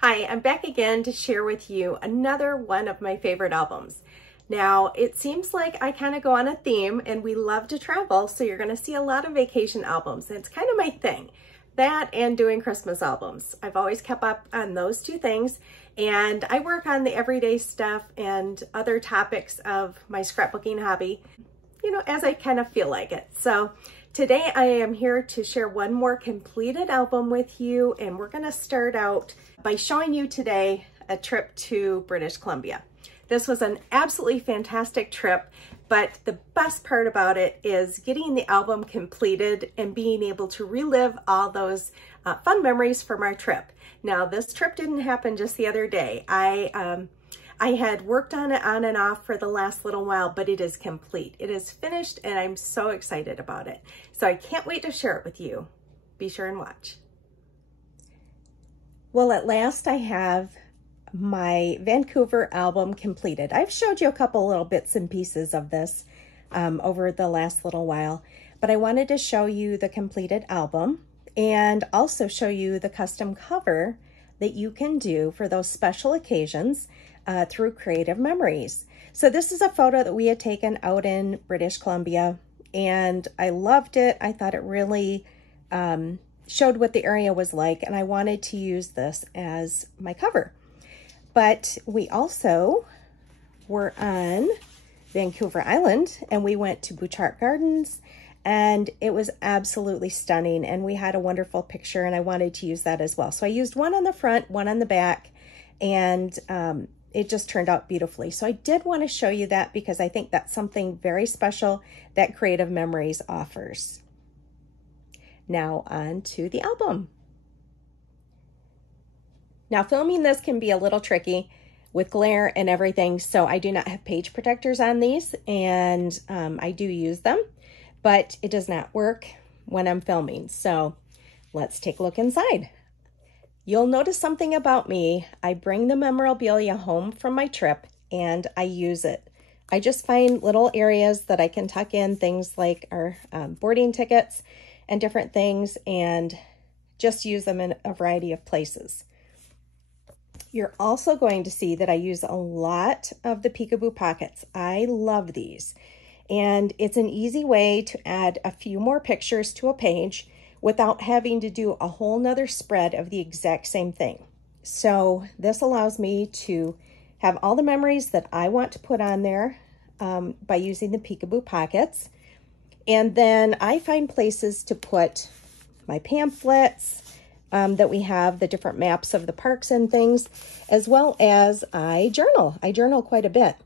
Hi, I'm back again to share with you another one of my favorite albums. Now, it seems like I kind of go on a theme and we love to travel, so you're going to see a lot of vacation albums. It's kind of my thing, that and doing Christmas albums. I've always kept up on those two things, and I work on the everyday stuff and other topics of my scrapbooking hobby, you know, as I kind of feel like it. So today I am here to share one more completed album with you, and we're going to start out by showing you today a trip to British Columbia. This was an absolutely fantastic trip, but the best part about it is getting the album completed and being able to relive all those fun memories from our trip. Now, this trip didn't happen just the other day. I had worked on it on and off for the last little while, but it is complete. It is finished, and I'm so excited about it. So I can't wait to share it with you. Be sure and watch. Well, at last I have my Vancouver album completed. I've showed you a couple little bits and pieces of this over the last little while, but I wanted to show you the completed album and also show you the custom cover that you can do for those special occasions through Creative Memories. So this is a photo that we had taken out in British Columbia, and I loved it. I thought it really showed what the area was like, and I wanted to use this as my cover. But we also were on Vancouver Island, and we went to Butchart Gardens, and it was absolutely stunning, and we had a wonderful picture, and I wanted to use that as well. So I used one on the front, one on the back, and it just turned out beautifully. So I did want to show you that because I think that's something very special that Creative Memories offers. Now on to the album. Now, filming this can be a little tricky with glare and everything, so I do not have page protectors on these, and I do use them, but it does not work when I'm filming. So let's take a look inside. You'll notice something about me. I bring the memorabilia home from my trip and I use it. I just find little areas that I can tuck in things like our boarding tickets and different things, and just use them in a variety of places. You're also going to see that I use a lot of the peekaboo pockets. I love these, and it's an easy way to add a few more pictures to a page without having to do a whole nother spread of the exact same thing. So this allows me to have all the memories that I want to put on there by using the peekaboo pockets. And then I find places to put my pamphlets that we have, the different maps of the parks and things, as well as I journal. I journal quite a bit,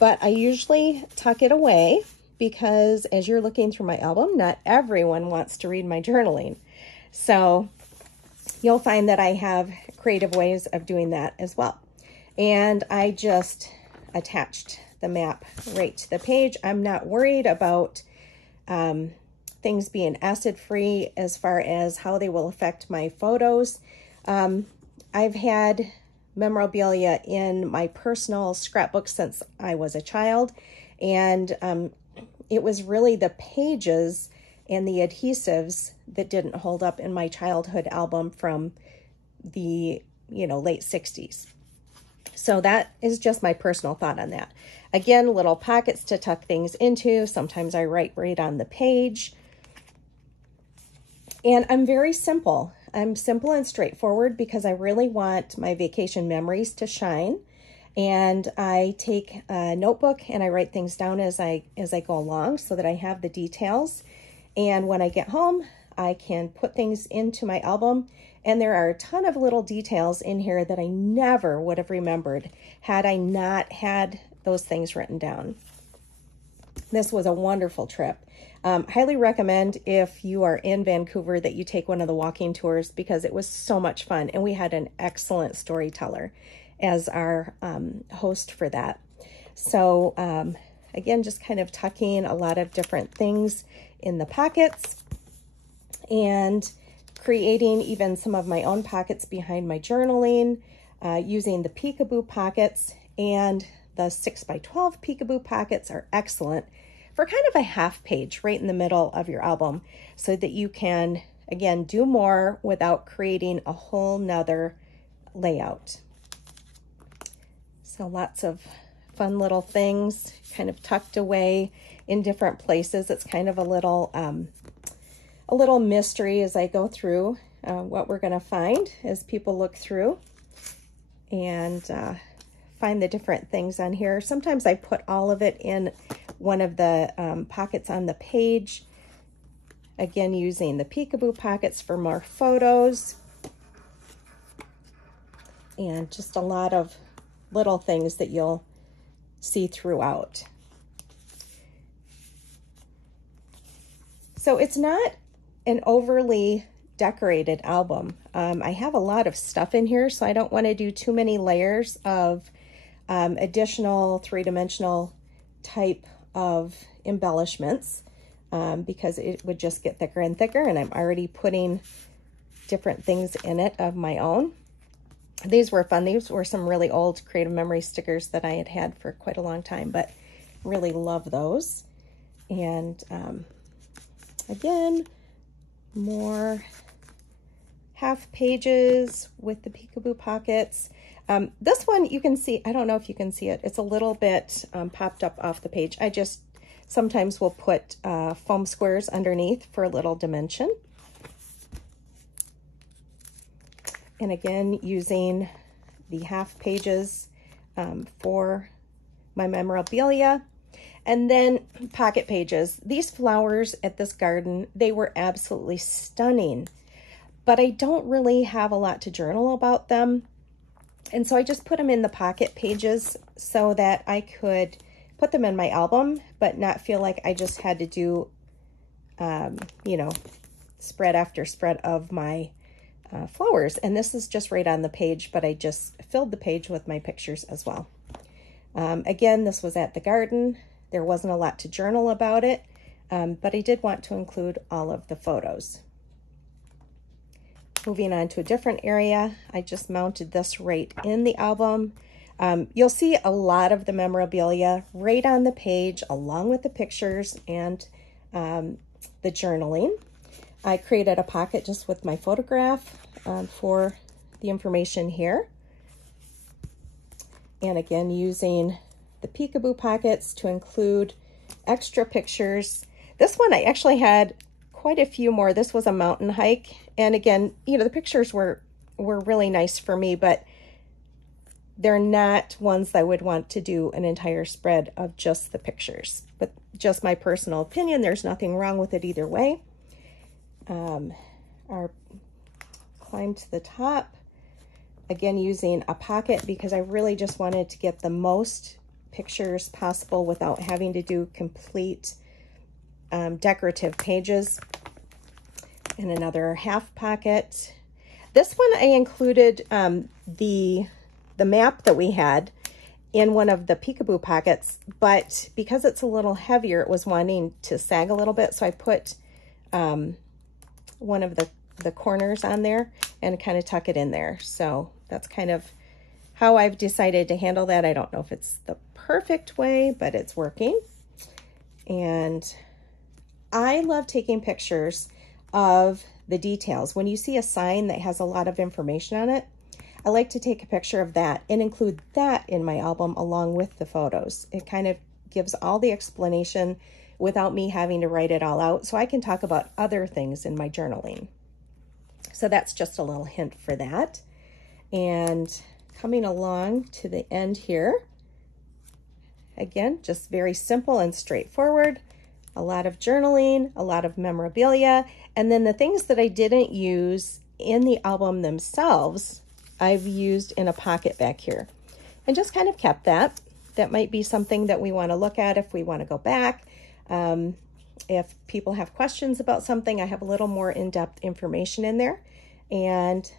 but I usually tuck it away because as you're looking through my album, not everyone wants to read my journaling. So you'll find that I have creative ways of doing that as well. And I just attached the map right to the page. I'm not worried about things being acid-free as far as how they will affect my photos. I've had memorabilia in my personal scrapbook since I was a child, and it was really the pages and the adhesives that didn't hold up in my childhood album from the late 60s. So that is just my personal thought on that. Again, little pockets to tuck things into. Sometimes I write right on the page. And I'm very simple. I'm simple and straightforward because I really want my vacation memories to shine. And I take a notebook and I write things down as I go along so that I have the details. And when I get home, I can put things into my album. And there are a ton of little details in here that I never would have remembered had I not had those things written down. This was a wonderful trip. Highly recommend if you are in Vancouver that you take one of the walking tours because it was so much fun. And we had an excellent storyteller as our host for that. So again, just kind of tucking a lot of different things in the pockets and creating even some of my own pockets behind my journaling, using the peekaboo pockets, and the 6x12 peekaboo pockets are excellent for kind of a half page right in the middle of your album so that you can, again, do more without creating a whole nother layout. So lots of fun little things kind of tucked away in different places. It's kind of a little mystery as I go through what we're going to find as people look through and find the different things on here. Sometimes I put all of it in one of the pockets on the page. Again, using the peekaboo pockets for more photos. And just a lot of little things that you'll see throughout. So it's not an overly decorated album. I have a lot of stuff in here, so I don't want to do too many layers of additional three-dimensional type of embellishments because it would just get thicker and thicker, and I'm already putting different things in it of my own. These were fun. These were some really old Creative Memory stickers that I had had for quite a long time, but really love those. And again, more half pages with the peekaboo pockets. This one you can see, I don't know if you can see it. It's a little bit popped up off the page. I just sometimes will put foam squares underneath for a little dimension. And again, using the half pages for my memorabilia. And then pocket pages. These flowers at this garden, they were absolutely stunning. But I don't really have a lot to journal about them. And so I just put them in the pocket pages so that I could put them in my album, but not feel like I just had to do, you know, spread after spread of my flowers. And this is just right on the page, but I just filled the page with my pictures as well. Again, this was at the garden. There wasn't a lot to journal about it, but I did want to include all of the photos. Moving on to a different area, I just mounted this right in the album. You'll see a lot of the memorabilia right on the page, along with the pictures and the journaling. I created a pocket just with my photograph for the information here. And again, using the peekaboo pockets to include extra pictures. This one I actually had quite a few more. This was a mountain hike. And again, you know, the pictures were really nice for me, but they're not ones that I would want to do an entire spread of just the pictures. But just my personal opinion, there's nothing wrong with it either way. Our climb to the top, again using a pocket because I really just wanted to get the most pictures possible without having to do complete decorative pages. And another half pocket. This one I included the map that we had in one of the peekaboo pockets, but because it's a little heavier, it was wanting to sag a little bit, so I put one of the corners on there and kind of tuck it in there. So that's kind of how I've decided to handle that. I don't know if it's the perfect way, but it's working. And I love taking pictures of the details. When you see a sign that has a lot of information on it, I like to take a picture of that and include that in my album along with the photos. It kind of gives all the explanation without me having to write it all out, so I can talk about other things in my journaling. So that's just a little hint for that. And coming along to the end here, again, just very simple and straightforward. A lot of journaling, a lot of memorabilia, and then the things that I didn't use in the album themselves, I've used in a pocket back here and just kind of kept that. That might be something that we want to look at if we want to go back. If people have questions about something, I have a little more in-depth information in there. And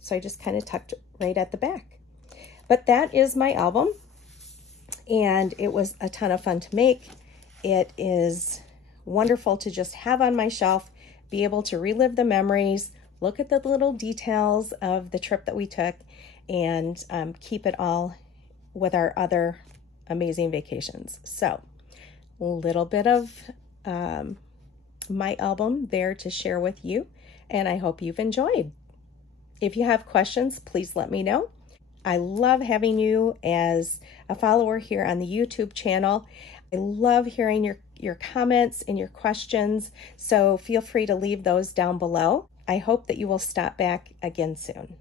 so I just kind of tucked it right at the back. But that is my album, and it was a ton of fun to make. It is wonderful to just have on my shelf, be able to relive the memories, look at the little details of the trip that we took, and keep it all with our other amazing vacations. So a little bit of my album there to share with you, and I hope you've enjoyed. If you have questions, please let me know. I love having you as a follower here on the YouTube channel. I love hearing your comments and your questions, so feel free to leave those down below. I hope that you will stop back again soon.